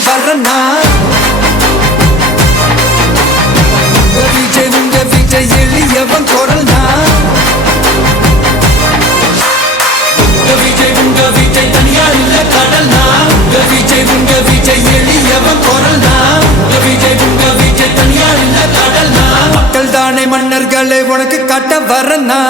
வரனா விஜய் உங்க விஜய் எளியவன் குரல்னா விஜய் உங்க விஜய் தனியார் இல்ல கடல்னா விஜய் உங்க விஜய் எளியவன் குரல்னா விஜய் உங்க விஜய் தனியார் இல்ல கடல்னா மக்கள் தானே மன்னர்களை உனக்கு காட்ட வரனா